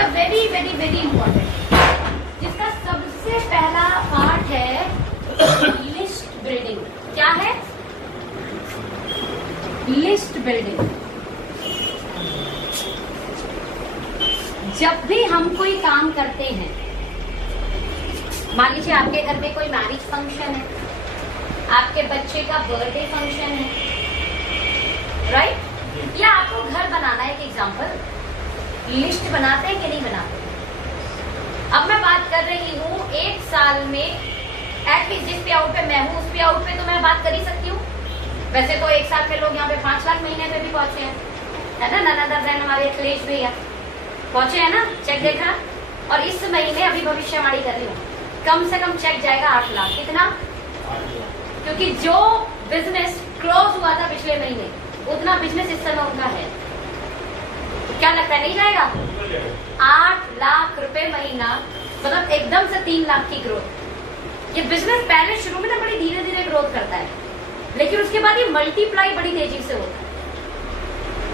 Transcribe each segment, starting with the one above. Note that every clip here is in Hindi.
A very very very important, जिसका सबसे पहला पार्ट है लिस्ट बिल्डिंग। क्या है? List building. जब भी हम कोई काम करते हैं, मान लीजिए आपके घर में कोई मैरिज फंक्शन है, आपके बच्चे का बर्थडे फंक्शन है, राइट? या आपको घर बनाना है, एक एग्जांपल, लिस्ट बनाते हैं कि नहीं बनाते? अब मैं बात कर रही हूँ एक साल में एटलीस्ट जिस पे आउट पे मैं हूँ उस पे आउट पे तो मैं बात कर ही सकती हूँ। वैसे तो एक साल के लोग यहाँ पे 5 लाख महीने पे भी पहुंचे हैं, है ना? ननद बहन हमारे अखिलेश भैया पहुंचे हैं ना, चेक देखा। और इस महीने अभी भविष्यवाणी कर रही हूँ, कम से कम चेक जाएगा 8 लाख। कितना? क्योंकि जो बिजनेस क्लोज हुआ था पिछले महीने उतना बिजनेस इस समय उनका है। क्या लगता है नहीं जाएगा? 8 लाख रुपए महीना, मतलब एकदम से 3 लाख की ग्रोथ। ये बिजनेस पहले शुरू में ना बड़ी धीरे धीरे ग्रोथ करता है, लेकिन उसके बाद ये मल्टीप्लाई बड़ी तेजी से होता है।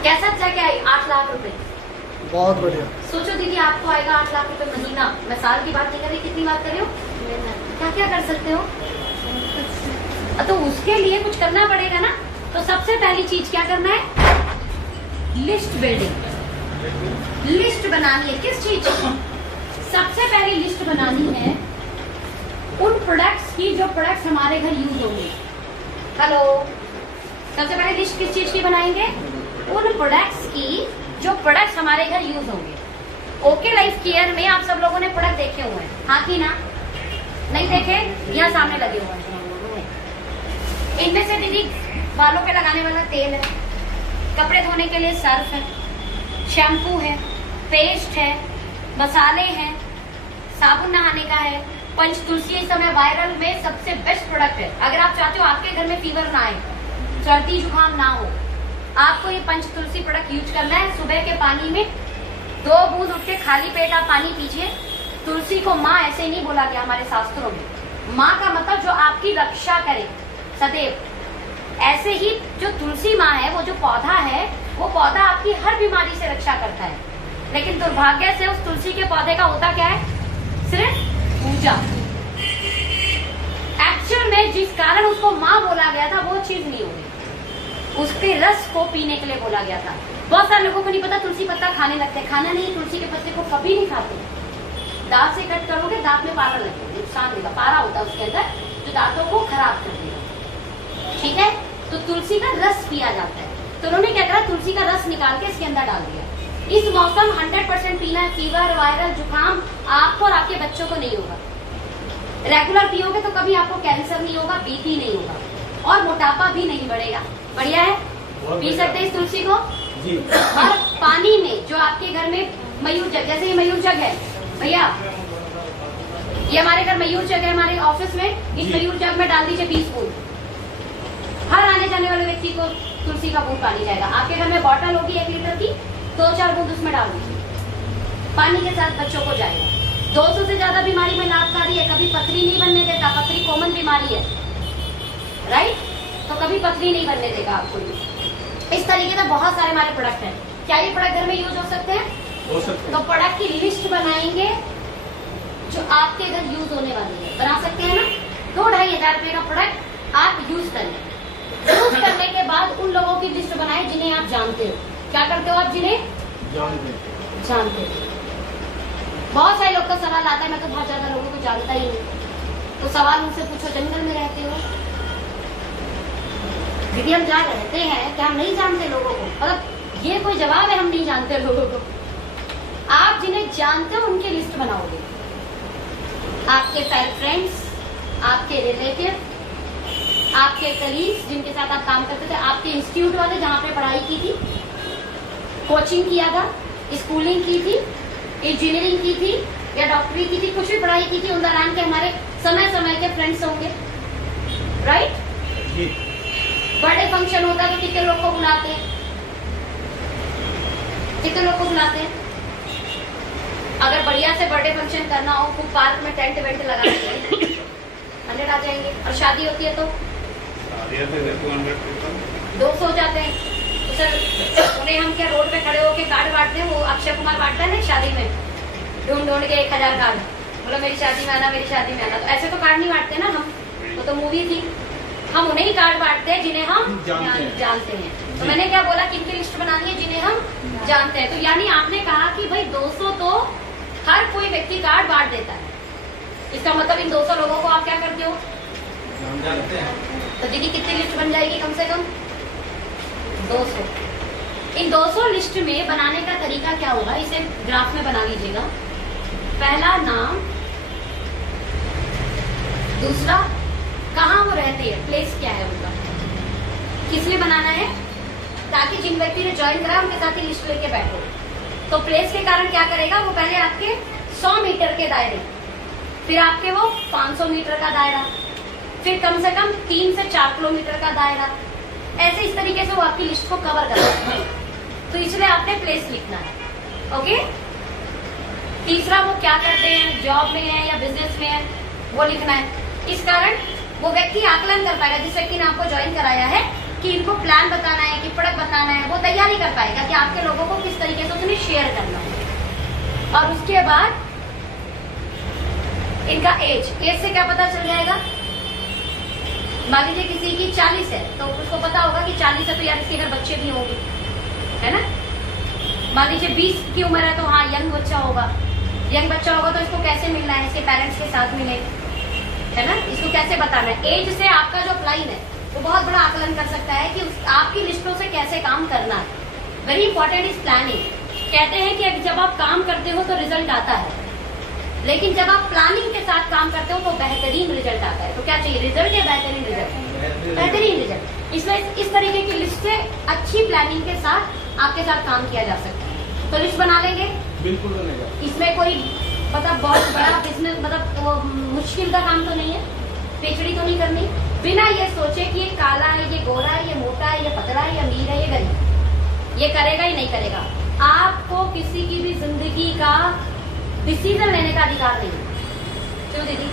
कैसा चेक है? 8 लाख रुपए। बहुत बढ़िया। सोचो दीदी, आपको आएगा 8 लाख रुपए महीना। मैं साल की बात नहीं कर रही, कितनी बात कर रही हो? क्या क्या कर सकते हो? तो उसके लिए कुछ करना पड़ेगा ना। तो सबसे पहली चीज क्या करना है? List building. लिस्ट बनानी है। किस चीज की? सबसे पहले लिस्ट बनानी है उन प्रोडक्ट्स की जो प्रोडक्ट्स हमारे घर यूज होंगे। हेलो, सबसे पहले लिस्ट किस चीज की बनाएंगे? उन प्रोडक्ट्स की जो प्रोडक्ट्स हमारे घर यूज होंगे। ओके लाइफ केयर में आप सब लोगों ने प्रोडक्ट देखे हुए हैं, हाँ कि ना? नहीं देखे? यहाँ सामने लगे हुए हैं। इनमें से दीदी बालों पे लगाने वाला तेल है, कपड़े धोने के लिए सर्फ है, शैम्पू है, पेस्ट है, मसाले हैं, साबुन नहाने का है, पंच तुलसी इस समय वायरल में सबसे बेस्ट प्रोडक्ट है। अगर आप चाहते हो आपके घर में फीवर ना आए, सर्दी जुकाम ना हो, आपको ये पंच तुलसी प्रोडक्ट यूज करना है। सुबह के पानी में 2 बूंद उठ के खाली पेट आप पानी पीजिए। तुलसी को माँ ऐसे नहीं बोला गया हमारे शास्त्रों में। माँ का मतलब जो आपकी रक्षा करे सदैव। ऐसे ही जो तुलसी माँ है, वो जो पौधा है, वो पौधा आपकी हर बीमारी से रक्षा करता है। लेकिन दुर्भाग्य से उस तुलसी के पौधे का होता क्या है? सिर्फ पूजा। एक्चुअल में जिस कारण उसको माँ बोला गया था वो चीज नहीं हो रही, उसके रस को पीने के लिए बोला गया था। बहुत सारे लोगों को नहीं पता तुलसी पत्ता खाने लगते हैं। खाना नहीं, तुलसी के पत्ते को कभी नहीं खाते। दांत से कट करोगे, दांत में पारा लगेगा, नुकसान देगा। पारा होता है उसके अंदर जो दांतों को खराब कर देगा, ठीक है? तो तुलसी का रस पिया जाता है। तो उन्होंने क्या करा? तुलसी का रस निकाल के इसके अंदर डाल दिया। इस मौसम 100% पीना है। फीवर, वायरल, जुकाम आपको और आपके बच्चों को नहीं होगा। रेगुलर पियोगे तो कभी आपको कैंसर नहीं होगा, बीपी नहीं होगा और मोटापा भी नहीं बढ़ेगा। बढ़िया है, पी सकते हैं इस तुलसी को जी। और पानी में जो आपके घर में मयूर जग, जैसे ये मयूर जग है भैया, ये हमारे घर मयूर जग है, हमारे ऑफिस में इस मयूर जग में डाल दीजिए 20 बूंद। हर आने जाने वाले व्यक्ति को तुलसी का बूंद पानी जाएगा। आपके घर में बॉटल होगी 1 लीटर की, 2-4 बूंद उसमें डाल दीजिए, पानी के साथ बच्चों को जाएगा। 200 से ज्यादा बीमारी में लाभकारी है। कभी पथरी नहीं बनने देता। पथरी कॉमन बीमारी है, राइट? तो कभी पथरी नहीं बनने देगा आपको। इस तरीके से बहुत सारे हमारे प्रोडक्ट हैं। क्या ये प्रोडक्ट घर में यूज हो सकते हैं? हो सकते हैं। तो प्रोडक्ट की लिस्ट बनाएंगे जो आपके घर यूज होने वाली है। बना सकते हैं ना? 2-2.5 हजार रुपए का प्रोडक्ट आप यूज करें। यूज करने के बाद उन लोगों की लिस्ट बनाए जिन्हें आप जानते हो। क्या करते हो आप? जिन्हें जानते हो। बहुत सारे लोग का सवाल आता है, मैं तो बहुत ज्यादा लोगों को जानता ही नहीं। तो सवाल उनसे पूछो, जंगल में रहते हो दीदी? हम जहाँ रहते हैं क्या हम नहीं जानते लोगों को? मतलब ये कोई जवाब है, हम नहीं जानते लोगों को। आप जिन्हें जानते हो उनकी लिस्ट बनाओगे। आपके फ्रेंड्स, आपके रिलेटिव, आपके कलीग्स जिनके साथ आप काम करते थे, आपके इंस्टीट्यूट वाले जहाँ पे पढ़ाई की थी, कोचिंग किया था, स्कूलिंग की थी, इंजीनियरिंग की थी या डॉक्टरी की थी, कुछ भी पढ़ाई की थी, उन दौरान के हमारे समय समय के फ्रेंड्स होंगे, राइट? बर्थडे फंक्शन होता है तो कितने लोग को बुलाते हैं? कितने लोग को बुलाते हैं? अगर बढ़िया से बर्थडे फंक्शन करना हो, खूब पार्क में टेंट वेंट लगा के 100 आ जाएंगे। और शादी होती है तो 200 जाते हैं। तो सर उन्हें हम क्या रोड पे खड़े होके कार्ड बांटते हैं? वो अक्षय कुमार बांटता है ना शादी में, ढूंढ ढूंढ के 1000 कार्ड, बोलो मेरी शादी में आना, मेरी शादी में आना। तो ऐसे तो कार्ड नहीं बांटते ना हम, वो तो मूवी थी। हम उन्हें ही कार्ड बांटते हैं जिन्हें हम जानते हैं। तो मैंने क्या बोला, किनकी लिस्ट बनानी है, जिन्हें हम जानते हैं। तो यानी आपने कहा कि भाई 200 तो हर कोई व्यक्ति कार्ड बांट देता है, इसका मतलब इन 200 लोगों को आप क्या करते हो, जानते हैं। तो दीदी कितनी लिस्ट बन जाएगी, कम से कम 200। इन 200 लिस्ट में बनाने का तरीका क्या होगा, इसे ग्राफ में बना लीजिएगा। पहला नाम, दूसरा कहाँ वो रहते हैं, प्लेस क्या है उनका, किस लिए बनाना है, ताकि जिन व्यक्ति ने ज्वाइन करा उनके साथ ही लिस्ट लेके बैठो। तो प्लेस के कारण क्या करेगा, वो पहले आपके 100 मीटर के दायरे, फिर आपके वो 500 मीटर का दायरा, फिर कम से कम 3 से 4 किलोमीटर का दायरा, ऐसे इस तरीके से वो आपकी लिस्ट को कवर करता है। तो इसलिए आपने प्लेस लिखना है। ओके, तीसरा वो क्या करते हैं, जॉब में है या बिजनेस में है, वो लिखना है। इस कारण वो व्यक्ति आकलन कर पाएगा, जिस व्यक्ति ने आपको ज्वाइन कराया है, कि इनको प्लान बताना है, कि प्रोडक्ट बताना है, वो तैयारी कर पाएगा कि आपके लोगों को किस तरीके से उसने शेयर करना है। और उसके बाद इनका एज से क्या पता चल जाएगा। मान लीजिए किसी की 40 है, तो उसको पता होगा कि 40 है तो यार इसके घर बच्चे भी होंगे, है ना। मान लीजिए 20 की उम्र है, तो हाँ यंग बच्चा होगा। यंग बच्चा होगा तो इसको कैसे मिलना है, इसके पेरेंट्स के साथ मिले, है ना, इसको कैसे बताना है। एज से आपका जो अपलाइन है वो बहुत बड़ा आकलन कर सकता है कि आपकी लिस्टों से कैसे काम करना है। Very important is planning. कहते हैं कि जब आप काम करते हो तो रिजल्ट आता है, लेकिन जब आप प्लानिंग के साथ काम करते हो तो बेहतरीन रिजल्ट आता है। तो क्या चाहिए, रिजल्ट या बेहतरीन रिजल्ट? बेहतरीन रिजल्ट। इसमें इस तरीके की लिस्ट से अच्छी प्लानिंग के साथ आपके साथ काम किया जा सकता है। तो लिस्ट बना लेंगे, बिल्कुल बनेगा। इसमें कोई मतलब बहुत बड़ा बिजनेस मतलब मुश्किल का काम तो नहीं है, पेचड़ी तो नहीं करनी। बिना ये सोचे कि ये काला है, ये गोरा है, ये मोटा है, ये पतला है, ये अमीर है, ये गरीब, ये करेगा ही नहीं करेगा। आपको किसी की भी जिंदगी का डिसीजन लेने का अधिकार नहीं है। क्यों दीदी,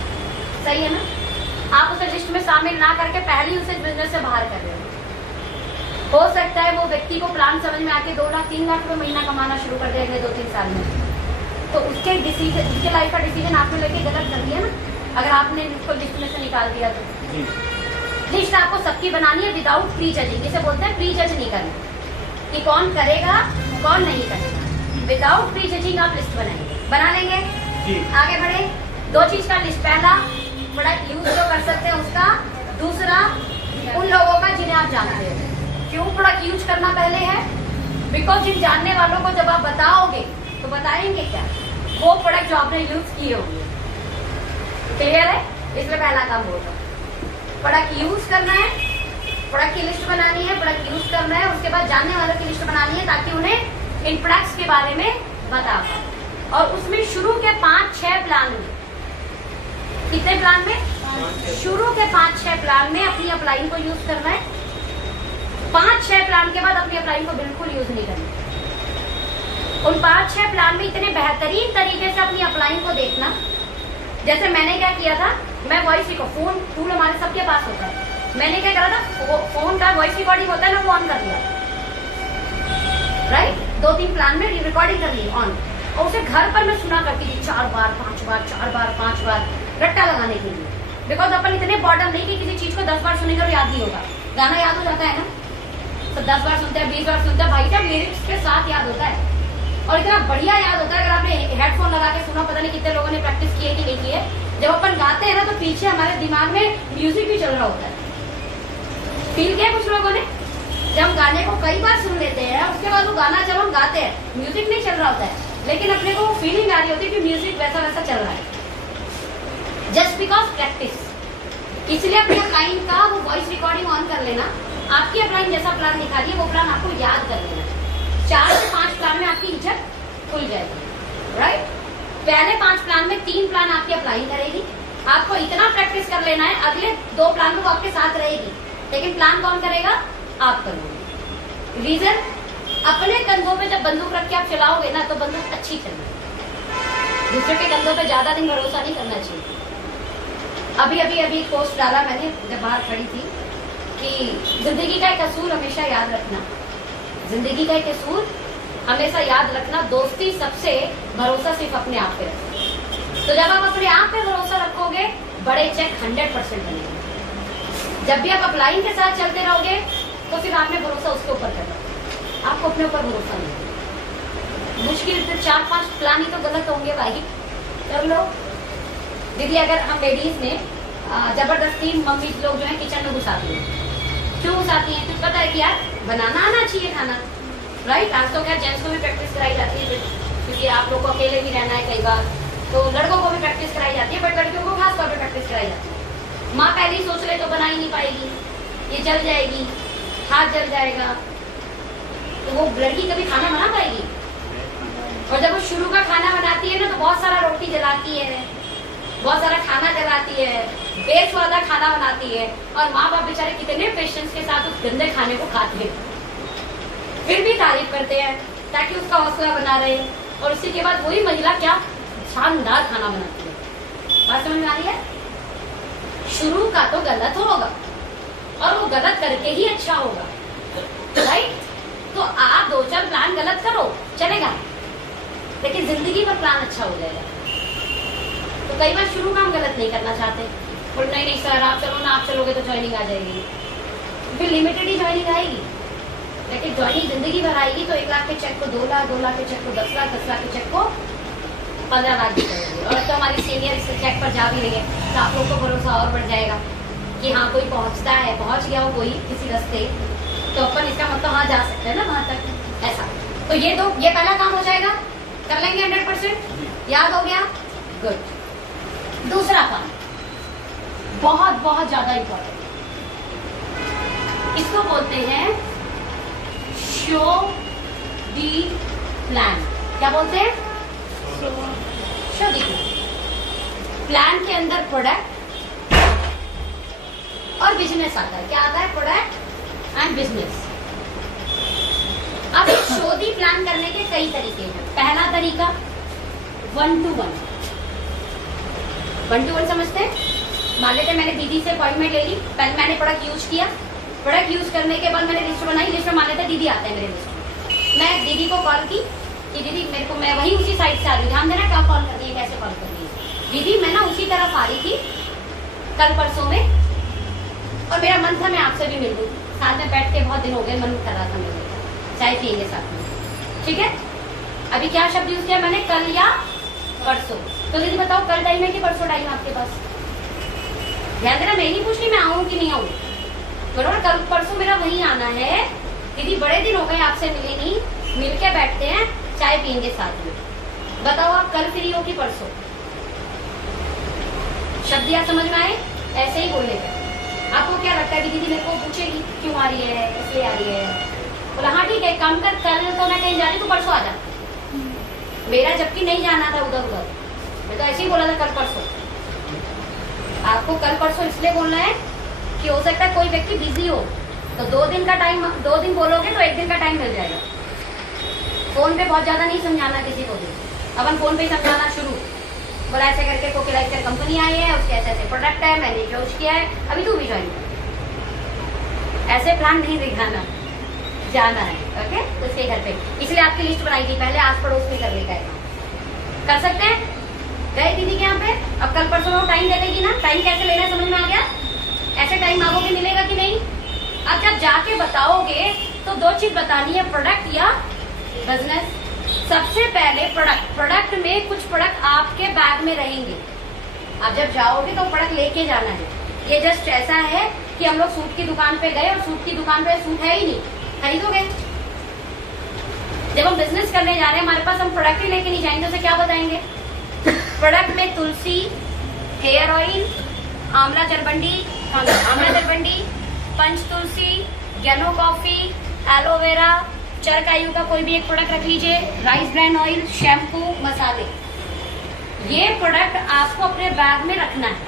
सही है ना। आप उसे लिस्ट में शामिल ना करके पहले ही उसे बिजनेस से बाहर कर रहे हो सकता है वो व्यक्ति को प्लान समझ में आके 2 लाख 3 लाख रुपए महीना कमाना शुरू कर देंगे 2-3 साल में, तो उसके डिसीजन, उसके लाइफ का डिसीजन आपने लेके गलत कर दिया ना, अगर आपने उसको लिस्ट में से निकाल दिया तो। लिस्ट आपको सबकी बनानी है विदाउट प्री जजिंग, जिसे बोलते हैं प्री जज नहीं करना कि कौन करेगा कौन नहीं करेगा। विदाउट प्री जजिंग आप लिस्ट बनाएंगे, बना लेंगे। आगे बढ़े, 2 चीज का लिस्ट, पहला प्रोडक्ट यूज जो कर सकते हैं उसका, दूसरा उन लोगों का जिन्हें आप जानते हैं। क्यों प्रोडक्ट यूज करना पहले है, बिकॉज जिन जानने वालों को जब आप बताओगे तो बताएंगे क्या, वो प्रोडक्ट जो आपने यूज किए होंगे। क्लियर है, इसलिए पहला काम होगा प्रोडक्ट यूज करना है, प्रोडक्ट की लिस्ट बनानी है, प्रोडक्ट यूज करना है, उसके बाद जानने वालों की लिस्ट बनानी है ताकि उन्हें इन प्रोडक्ट्स के बारे में बता पाए। और उसमें शुरू के 5-6 प्लान में, कितने प्लान में, शुरू के 5-6 प्लान में अपनी अपलाइन को यूज करना है। 5-6 प्लान के बाद अपनी अपलाइन को बिल्कुल यूज नहीं करना। उन 5-6 प्लान में इतने बेहतरीन तरीके से अपनी अपलाइन को देखना। जैसे मैंने क्या किया था, मैं वॉइस रिकॉर्ड, फोन टूल हमारे सबके पास होता है, मैंने क्या करा था, फोन का वॉइस रिकॉर्डिंग होता है ना, वो ऑन कर दिया, राइट। 2-3 प्लान में रिकॉर्डिंग कर ली ऑन, और उसे घर पर मैं सुना करती थी 4 बार 5 बार 4 बार 5 बार, रट्टा लगाने के लिए। बिकॉज अपन इतने बॉर्डर नहीं कि किसी चीज को 10 बार सुनेगा और याद नहीं होगा। गाना याद हो जाता है ना, तो 10 बार सुनते हैं, 20 बार सुनते हैं, भाई साहब लिरिक्स के साथ याद होता है, और इतना बढ़िया याद होता है। अगर आपने हेडफोन लगा के सुना, पता नहीं कितने लोगों ने प्रैक्टिस की है कि नहीं की है, जब अपन गाते हैं ना तो पीछे हमारे दिमाग में म्यूजिक भी चल रहा होता है। फील किया कुछ लोगों ने, जब हम गाने को कई बार सुन लेते हैं, उसके बाद वो गाना जब हम गाते हैं, म्यूजिक नहीं चल रहा होता है, लेकिन अपने को वो फीलिंग आ रही होती है कि म्यूजिक वैसा वैसा चल रहा है, जस्ट बिकॉज प्रैक्टिस। इसलिए अपने अपलाइन का वो वॉइस रिकॉर्डिंग ऑन कर लेना। आपकी अपलाइन जैसा प्लान दिखा रही है वो प्लान आपको याद कर लेना। 4 से 5 प्लान में आपकी हिचक खुल जाएगी, राइट। पहले 5 प्लान में 3 प्लान आपकी अपलाइन करेगी। आपको इतना प्रैक्टिस कर लेना है, अगले 2 प्लान में वो आपके साथ रहेगी, लेकिन प्लान कौन करेगा, आप करोगे। रीजन, अपने कंधों पे जब बंदूक रख के आप चलाओगे ना तो बंदूक अच्छी चलेगी, दूसरे के कंधों पे ज्यादा दिन भरोसा नहीं करना चाहिए। अभी पोस्ट डाला मैंने जब बाहर खड़ी थी कि जिंदगी का एक असूल हमेशा याद रखना, जिंदगी का एक असूल हमेशा याद रखना, दोस्ती सबसे, भरोसा सिर्फ अपने आप पे रखो। तो जब आप अपने आप पे भरोसा रखोगे, बड़े चेक 100% बनेंगे। जब भी आप अपलाइन के साथ चलते रहोगे तो फिर आपने भरोसा उसके ऊपर करना, आपको अपने ऊपर भरोसा नहीं। मुश्किल से 4-5 प्लान ही तो गलत होंगे भाई, कर लो। दीदी अगर हम लेडीज में जबरदस्ती मम्मी लोग जो है किचन में घुसाती है, क्यों घुसाती है? तो पता है कि यार बनाना आना चाहिए खाना, राइट। आज तो क्या जेंट्स को भी प्रैक्टिस कराई जाती है, क्योंकि आप लोग को अकेले भी रहना है कई बार, तो लड़कों को भी प्रैक्टिस कराई जाती है, बट लड़कियों को खास तौर पर प्रैक्टिस कराई जाती है। माँ पहले ही सोच ले तो बना ही नहीं पाएगी, ये जल जाएगी, हाथ जल जाएगा, तो वो लड़की कभी खाना बना पाएगी? और जब वो शुरू का खाना बनाती है ना, तो बहुत सारा रोटी जलाती है, बहुत सारा खाना जलाती है, बेस्वादा खाना बनाती है, और माँ बाप बेचारे कितने पेशेंस के साथ उस गंदे खाने को खाते हैं, फिर भी तारीफ करते हैं ताकि उसका हौसला बना रहे। और उसी के बाद वही महिला क्या शानदार खाना बनाती है। बात समझ में आ रही है? शुरू का तो गलत होगा और वो गलत करके ही अच्छा होगा, राइट। तो आप 2-4 प्लान गलत करो चलेगा, लेकिन जिंदगी पर प्लान अच्छा हो जाएगा। तो कई बार शुरू का हम गलत नहीं करना चाहते, और नहीं सर आप चलो ना, आप चलोगे तो ज्वाइनिंग आ जाएगी, फिर लिमिटेड ही ज्वाइनिंग आएगी, लेकिन ज्वाइनिंग जिंदगी भर आएगी। तो 1 लाख के चेक को 2 लाख, 2 लाख के चेक को 10 लाख, 10 लाख के चेक को 15 लाख भी करेंगे। और अब तो हमारी सीनियर इस चेक पर जा भी रही है, तो आप लोग को भरोसा और बढ़ जाएगा कि हाँ कोई पहुंचता है, पहुंच गया हो कोई किसी रास्ते, तो अपन इसका मतलब हाँ जा सकते हैं ना वहां तक, ऐसा। तो ये पहला काम हो जाएगा, कर लेंगे 100%, याद हो गया, गुड। दूसरा काम बहुत बहुत ज्यादा इंपॉर्टेंट, इसको बोलते हैं शो दी प्लान। क्या बोलते हैं? Show the plan. प्लान के अंदर प्रोडक्ट और बिजनेस आता है। क्या आता है? Product and business. अब शो दी प्लान करने के कई तरीके हैं। पहला तरीका 1-to-1। 1-to-1 समझते हैं? मान लेते मैंने दीदी से अपॉइंटमेंट ले ली, पहले मैंने प्रोडक्ट यूज किया, प्रोडक्ट यूज करने के बाद मैंने लिस्ट बनाई, लिस्ट में मान लेते दीदी आते हैं मेरे लिस्ट में। मैं दीदी को कॉल की कि दीदी मेरे को, मैं वही उसी साइड से आ रही हूँ, ध्यान देना क्या कॉल करनी है, कैसे कॉल करनी है। दीदी मैं ना उसी तरफ आ रही थी कल परसों में, और मेरा मन था मैं आपसे भी मिल लूँ, साथ में बैठ के बहुत दिन हो गए, मन कर रहा था मिलने का, चाय पियेंगे साथ में, ठीक है। अभी क्या शब्द यूज किया मैंने? कल या परसों। तो दीदी बताओ कल टाइम है कि परसों टाइम आपके पास? ध्यान देना, मैं नहीं पूछ रही मैं आऊँ कि नहीं आऊँ, बरोबर। कल परसों मेरा वहीं आना है। दीदी बड़े दिन हो गए आपसे मिले नहीं, मिल के बैठते हैं, चाय पियेंगे साथ में, बताओ आप कल फ्री हो कि परसों? शब्द या समझ में आए? ऐसे ही बोलने का। आपको क्या लगता है कि दीदी मेरे को पूछेगी क्यों आ रही है, इसलिए आ रही है? बोला हाँ ठीक है, काम कर, कल तो मैं कहीं जा रही, तू परसों आ जा। मेरा जबकि नहीं जाना था उधर उधर, मैं तो ऐसे ही बोला था कल परसों। आपको कल परसों इसलिए बोलना है कि हो सकता है कोई व्यक्ति बिजी हो, तो 2 दिन का टाइम, 2 दिन बोलोगे तो 1 दिन का टाइम मिल जाएगा। फोन पे बहुत ज्यादा नहीं समझाना किसी को भी, अपन फोन पे समझाना शुरू। बोला ऐसे करके कोकिलाइट कंपनी आई है, उसके ऐसे ऐसे प्रोडक्ट है, मैंने लॉन्च किया है, अभी तू भी ज्वाइन कर। ऐसे प्लान नहीं दिखाना, जाना है ओके उसके घर पे। इसलिए आपकी लिस्ट बनाई थी, पहले आस पड़ोस में करने का है, कर सकते हैं। गए दीदी के यहाँ पे, अब कल परसों टाइम दे देगी ना, टाइम कैसे लेना समझ में आ गया? ऐसे टाइम मांगोगे मिलेगा कि नहीं? अब जब जाके बताओगे तो 2 चीज बतानी है, प्रोडक्ट या बिजनेस। सबसे पहले प्रोडक्ट में कुछ प्रोडक्ट आपके बैग में रहेंगे। आप जब जाओगे तो प्रोडक्ट लेके जाना है। ये जस्ट ऐसा है कि हम लोग सूट की दुकान पे गए और सूट की दुकान पे सूट है ही नहीं, खरीदोगे? जब हम बिजनेस करने जा रहे हैं हमारे पास, हम प्रोडक्ट ही लेके नहीं जाएंगे, उसे क्या बताएंगे? प्रोडक्ट में तुलसी, हेयर ऑयल, आंवला चरबंडी, पंच तुलसी, गैनो कॉफी, एलोवेरा, चरकायु का कोई भी एक प्रोडक्ट रख लीजिए, राइस ब्रांड ऑयल, शैम्पू, मसाले। ये प्रोडक्ट आपको अपने बैग में रखना है।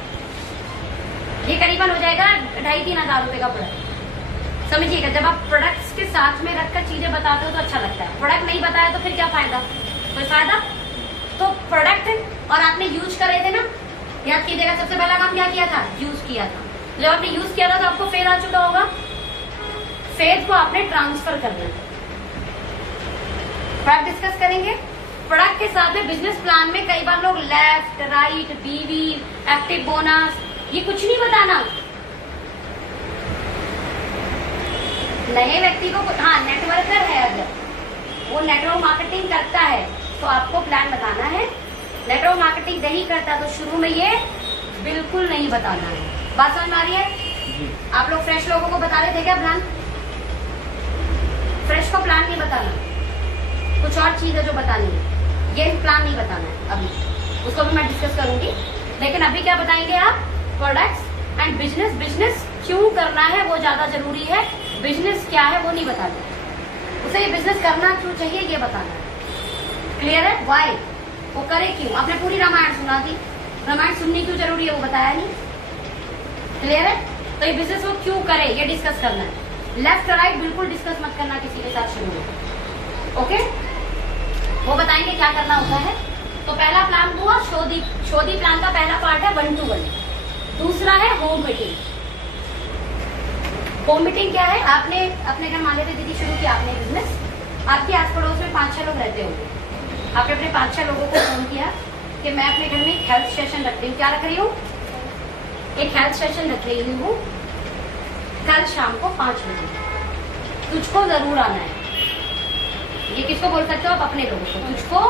ये करीबन हो जाएगा 2,500-3 हजार रुपए का प्रोडक्ट। समझिएगा, जब आप प्रोडक्ट्स के साथ में रखकर चीजें बताते हो तो अच्छा लगता है। प्रोडक्ट नहीं बताया तो फिर क्या फायदा? कोई फायदा? तो प्रोडक्ट और आपने यूज करे थे ना, याद कीजिएगा सबसे पहला काम क्या किया था? यूज किया था। जब आपने यूज किया था तो आपको फेथ आ चुका होगा, फेथ को आपने ट्रांसफर करना है। प्रोडक्ट डिस्कस करेंगे। प्रोडक्ट के साथ में बिजनेस प्लान में कई बार लोग लेफ्ट, राइट, बीवी, एक्टिव बोनस, ये कुछ नहीं बताना। नए व्यक्ति को, हाँ नेटवर्कर है, अगर वो नेटवर्क मार्केटिंग करता है तो आपको प्लान बताना है। नेटवर्क मार्केटिंग नहीं करता तो शुरू में ये बिल्कुल नहीं बताना है। बात समझ में आ रही है? आप लोग फ्रेश लोगों को बता रहे थे क्या प्लान? फ्रेश को प्लान नहीं बताना, कुछ और चीज है जो बतानी है, ये प्लान नहीं बताना है अभी, उसको भी मैं डिस्कस करूंगी। लेकिन अभी क्या बताएंगे आप? Products and business. बिजनेस क्यों करना है वो ज्यादा जरूरी है, बिजनेस क्या है वो नहीं बताना, उसे ये बिजनेस करना क्यों चाहिए ये बताना है। क्लियर है? वाई, वो करे क्यों। आपने पूरी रामायण सुना थी, रामायण सुननी क्यों जरूरी है वो बताया नहीं। क्लियर है? तो ये बिजनेस वो क्यों करे ये डिस्कस करना है। लेफ्ट राइट बिल्कुल डिस्कस मत करना किसी के साथ शुरू में, ओके? वो बताएंगे क्या करना होता है। तो पहला प्लान हुआ शोधी प्लान का पहला पार्ट है 1 to 1। दूसरा है होम मीटिंग। होम मीटिंग क्या है? आपने अपने घर मान लेते दीदी शुरू किया आपने बिजनेस, आपके आस पड़ोस में 5-6 लोग रहते होंगे। आपने अपने 5-6 लोगों को फोन किया कि मैं अपने घर में एक हेल्थ सेशन रख रही हूँ। क्या रख रही हूँ? एक हेल्थ सेशन रख रही हूँ कल शाम को 5 बजे, तुझको जरूर आना है। ये किसको बोल सकते हो आप? अपने लोगों को। तुझको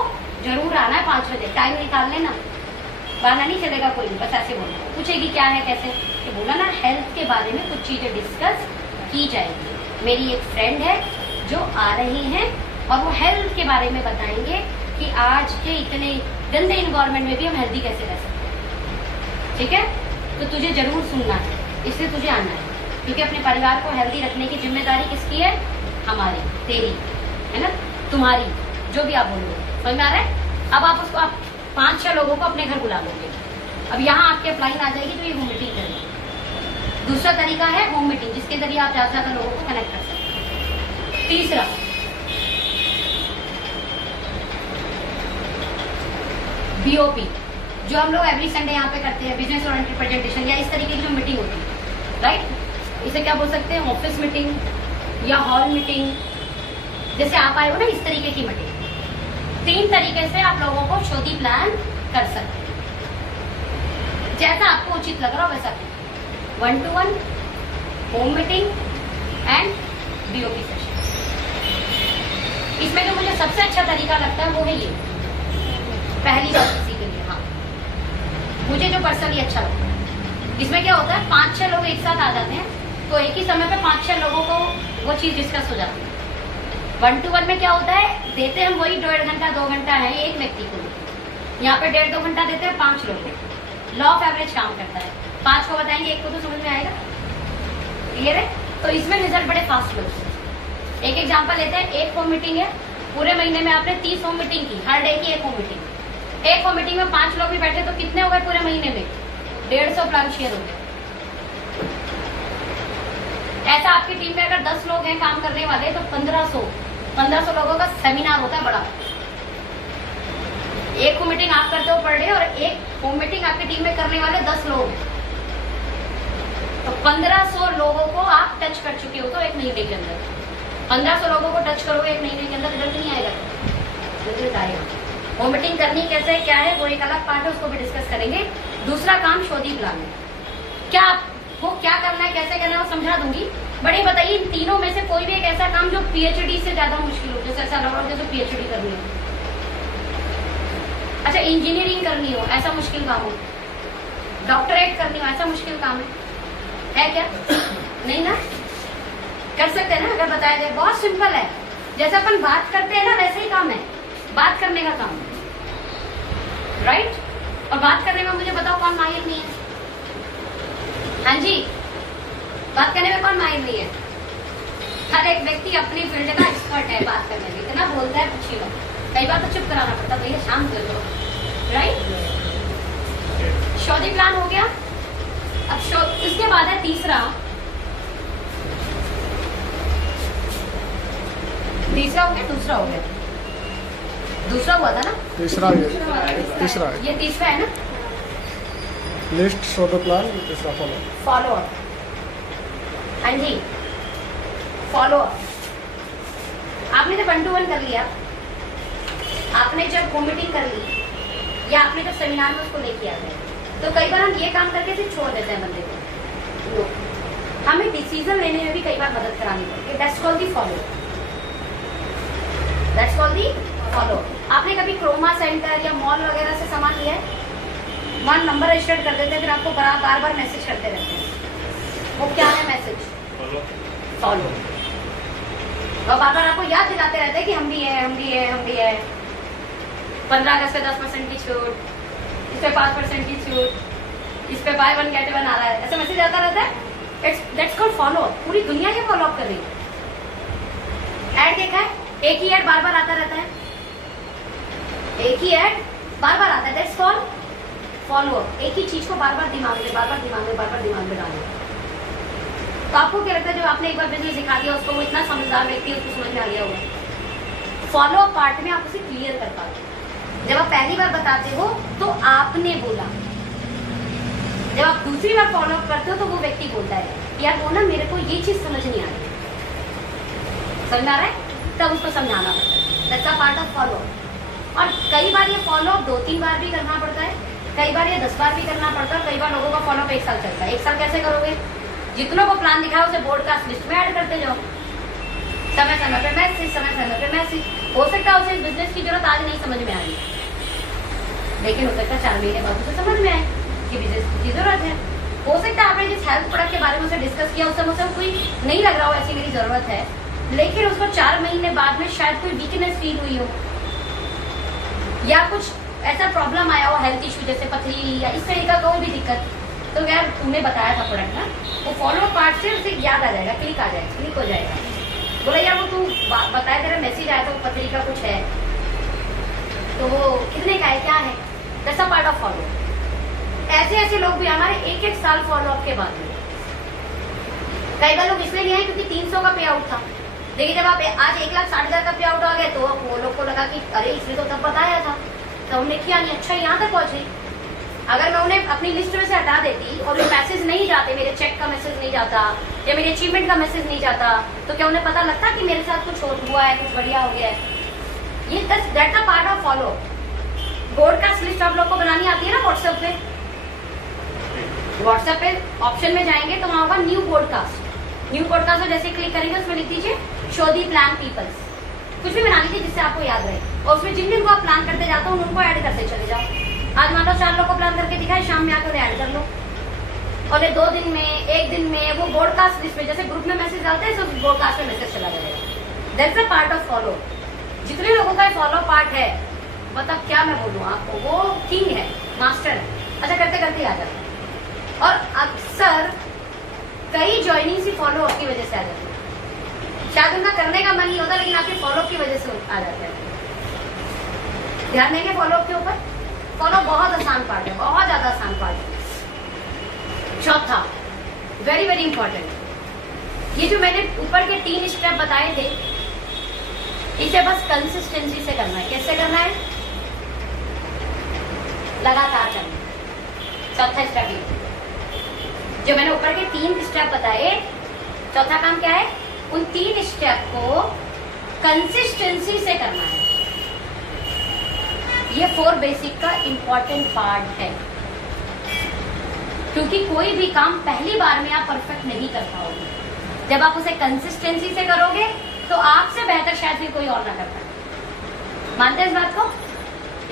जरूर आना है 5 बजे, टाइम निकाल लेना, बहाना नहीं चलेगा कोई भी, बस ऐसे बोलना। पूछेगी क्या है कैसे, कि बोला ना हेल्थ के बारे में कुछ चीजें डिस्कस की जाएगी। मेरी एक फ्रेंड है जो आ रही हैं और वो हेल्थ के बारे में बताएंगे कि आज के इतने गंदे इन्वायरमेंट में भी हम हेल्दी कैसे रह सकते हैं। ठीक है? तो तुझे जरूर सुनना है, इसलिए तुझे आना है, क्योंकि अपने परिवार को हेल्दी रखने की जिम्मेदारी किसकी है? हमारी, तेरी, है ना, तुम्हारी, जो भी आप बोलोगे। समझ में आ रहा है? अब आप उसको, आप 5-6 लोगों को अपने घर बुला लोगे। अब यहाँ आपकी अपलाइन आ जाएगी तो ये होम मीटिंग करेंगे। दूसरा तरीका है होम मीटिंग, जिसके जरिए आप ज्यादा ज्यादा लोगों को कनेक्ट कर सकते हैं। तीसरा BOP, जो हम लोग एवरी संडे यहाँ पे करते हैं, बिजनेस ओरिएंटेड प्रेजेंटेशन, या इस तरीके की जो मीटिंग होती है, राइट? इसे क्या बोल सकते हैं? ऑफिस मीटिंग या हॉल मीटिंग, जैसे आप आए हो ना, इस तरीके की मीटिंग। 3 तरीके से आप लोगों को शोधी प्लान कर सकते हैं, जैसा आपको उचित लग रहा हो वैसा। 1 to 1, home meeting and BOP session. इसमें जो मुझे सबसे अच्छा तरीका लगता है वो है ये, पहली बार किसी के लिए, हाँ मुझे जो पर्सनली अच्छा लगता है। इसमें क्या होता है, 5-6 लोग एक साथ आ जाते हैं, तो एक ही समय पे 5-6 लोगों को वो चीज डिस्कस हो जाती है। 1 to 1 में क्या होता है, देते हम वही 1.5 घंटा 2 घंटा है एक व्यक्ति को, यहाँ पे 1.5-2 घंटा देते हैं 5 लोगों को। लॉ ऑफ एवरेज काम करता है, 5 को बताएंगे, एक को तो समझ में आएगा। क्लियर है? तो इसमें रिजल्ट बड़े फास्ट मिलते हैं। एक एग्जांपल लेते हैं, एक होम मीटिंग है, पूरे महीने में आपने 30 होम मीटिंग की, हर डे की एक होम मीटिंग। एक होम मीटिंग में 5 लोग भी बैठे तो कितने हो गए पूरे महीने में? 150 प्लान शेयर हो गए। ऐसा आपकी टीम में अगर 10 लोग हैं काम करने वाले तो 1500 लोगों का सेमिनार होता है बड़ा। एक होम मीटिंग आप करते हो पर डे, और एक होम मीटिंग आपकी टीम में करने वाले 10 लोग, तो 1500 लोगों को आप टच कर चुके हो तो एक महीने के अंदर। 1500 लोगों को टच करोगे एक महीने के अंदर, रिजल्ट नहीं आएगा, रिजल्ट आएगा। होम मीटिंग करनी कैसे है, क्या है, वो एक अलग पार्ट है, उसको भी डिस्कस करेंगे। दूसरा काम शोधी प्लान है। क्या वो क्या करना है, कैसे करना है वो समझा दूंगी, बट ये बताइए इन तीनों में से कोई भी एक ऐसा काम जो PhD से ज्यादा मुश्किल हो, जैसे ऐसा लग रहा हो जैसे PhD करनी हो, अच्छा इंजीनियरिंग करनी हो, ऐसा मुश्किल काम हो, डॉक्टरेट करनी हो, ऐसा मुश्किल काम है क्या? नहीं ना? कर सकते हैं ना अगर बताया जाए। बहुत सिंपल है, जैसे अपन बात करते हैं ना वैसे ही काम है, बात करने का काम, राइट? और बात करने में मुझे बताओ कौन माहिर नहीं है? हाँ जी, बात करने में कौन माहिर नहीं है? हर एक व्यक्ति अपनी फील्ड का एक्सपर्ट है बात करने में, इतना बोलता है पूछी बात, कई बार तो चुप कराना पड़ता, भैया शांत कर दो, राइट? शोधी प्लान हो गया। अब इसके बाद है तीसरा हो गया, दूसरा हो गया, दूसरा हुआ था ना, तीसरा है, ये तीसरा है ना, लिस्ट शो द प्लान, तीसरा फॉलो अप। हाँ जी, फॉलो अप। आपने तो 1 to 1 कर लिया, आपने जब होम मीटिंग कर ली या आपने जब सेमिनार में उसको लेके आ गए, तो कई बार हम ये काम करके सिर्फ छोड़ देते हैं बंदे को। हमें डिसीजन लेने में भी कई बार मदद करानी पड़ती है। That's called the follow. That's called the follow. आपने कभी क्रोमा सेंटर या मॉल वगैरह से सामान लिया है? वहाँ नंबर रजिस्टर्ड कर देते हैं, फिर आपको बार बार मैसेज करते रहते हैं। वो क्या है मैसेज? फॉलो। और बार बार आपको याद दिलाते रहते हैं कि हम भी है, हम भी है, हम भी है। 15 अगस्त पे 10% की छूट, इस पे 5% की छूट, इस पे बाय वन गेट वन आ रहा है, ऐसा मैसेज आता रहता है। That's called follow. पूरी दुनिया ये फॉलो अप कर रही है। ऐड देखा है? एक ही ऐड बार बार आता रहता है, एक ही ऐड बार बार आता है। That's called follow. एक ही चीज को बार बार दिमाग में डालो। तो आपको क्या लगता है, जब आपने एक बार बिजनेस दिखा दिया उसको, वो इतना समझदार व्यक्ति है, उसको समझ में आ गया होगा। फॉलो अप पार्ट में आप उसे क्लियर कर पाते हो। जब आप पहली बार बताते हो तो आपने बोला, जब आप दूसरी बार फॉलो अप करते हो तो वो व्यक्ति बोलता है यार वो ना मेरे को ये चीज समझ नहीं आ रही, समझ में आ रहा है, तब उसको समझाना पड़ता है। That's a part of follow. और कई बार ये फॉलो अप 2-3 बार भी करना पड़ता है, कई बार ये 10 बार भी करना पड़ता है। कई बार लोगों का फॉलो अप 1 साल चलता है। 1 साल कैसे करोगे? जितनों को प्लान दिखाओ उसे ब्रॉडकास्ट लिस्ट में ऐड करते जाओ, समय समय पे मैसेज, समय समय पे मैसेज। हो सकता है उसे इस बिजनेस की जरूरत आज नहीं समझ में आ रही, लेकिन हो सकता है 4 महीने बाद उसे समझ में आए कि बिजनेस की जरूरत है। हो सकता है आपने जिस हेल्थ प्रोडक्ट के बारे में उसे डिस्कस किया उस समय उसे कोई नहीं लग रहा हो ऐसी मेरी जरूरत है, लेकिन उसको 4 महीने बाद में शायद कोई वीकनेस फील हुई हो या कुछ ऐसा प्रॉब्लम आया हो, हेल्थ इशू जैसे पथरी या इस तरह का कोई भी दिक्कत, तो यार तुमने बताया था प्रोडक्ट ना, वो फॉलो पार्ट से उसे याद आ जाएगा, क्लिक आ जाएगा, क्लिक हो जाएगा। बोला यार वो तू बताया, तेरा मैसेज आया था वो पथरी का कुछ है, तो वो कितने का है, क्या है। That's a part of follow. ऐसे ऐसे लोग भी हमारे 1-1 साल फॉलो अप के बाद में। कई बार लोग इसलिए नहीं आए क्योंकि 300 का पे आउट था। देखिए जब आप आज 1,60,000 का पे आउट आ गया तो वो लोग को लगा कि अरे इसने तो तब बताया था, तो हमने किया नहीं, अच्छा यहाँ तक पहुंचे। अगर मैं उन्हें अपनी लिस्ट में से हटा देती और वो मैसेज नहीं जाते, मेरे चेक का मैसेज नहीं जाता या मेरे अचीवमेंट का मैसेज नहीं जाता, तो क्या उन्हें पता लगता कि मेरे साथ कुछ हुआ है, कुछ बढ़िया हो गया है। ये that's a part of follow. Broadcast list आप लोग को बनानी आती है ना व्हाट्सएप पे? व्हाट्सएप पे ऑप्शन में जाएंगे तो वहां होगा न्यू ब्रॉडकास्ट। न्यू ब्रॉडकास्ट में जैसे क्लिक करेंगे उसमें लिख दीजिए शो दी प्लान पीपल्स, कुछ भी बना लीजिए जिससे आपको याद रहे, और उसमें जिन जिन को आप प्लान करते जाते हो उनको ऐड करते चले जाओ। आज मान लो 4 लोग को प्लान करके दिखाए, शाम में आकर ऐड कर लो, और 2 दिन में 1 दिन में वो ब्रॉडकास्ट लिस्ट में जैसे ग्रुप में मैसेज डालते हैं, तो ब्रॉडकास्ट में मैसेज चला जाएगा। That's a part of follow. जितने लोगों का फॉलो पार्ट है, मतलब क्या मैं बोलूँ आपको, वो किंग है, मास्टर है। अच्छा करते करते आ जाता है। और अक्सर कई ज्वाइनिंग सी फॉलो अप की वजह से आ जाती है। शायद उनका करने का मन नहीं होता, लेकिन आपके फॉलो अप की वजह से आ जाता है। ध्यान देंगे फॉलो अप के ऊपर। फॉलो बहुत आसान पार्ट है, बहुत ज्यादा आसान पार्ट है। चौथा वेरी वेरी इंपॉर्टेंट, ये जो मैंने ऊपर के 3 स्टेप बताए थे, इसे बस कंसिस्टेंसी से करना है। कैसे करना है? लगातार करना है। चौथा स्टेप ये जो मैंने ऊपर के 3 स्टेप बताए, चौथा काम क्या है? उन 3 स्टेप को कंसिस्टेंसी से करना है। ये 4 बेसिक का इंपॉर्टेंट पार्ट है, क्योंकि कोई भी काम पहली बार में आप परफेक्ट नहीं कर पाओगे। जब आप उसे कंसिस्टेंसी से करोगे तो आपसे बेहतर शायद भी कोई और ना कर पाए। मानते हैं इस बात को?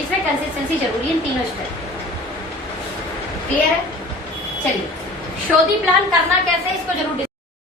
इसमें कंसिस्टेंसी जरूरी है इन 3 स्टेप। क्लियर है? चलिए, शो दी प्लान करना कैसे, इसको जरूर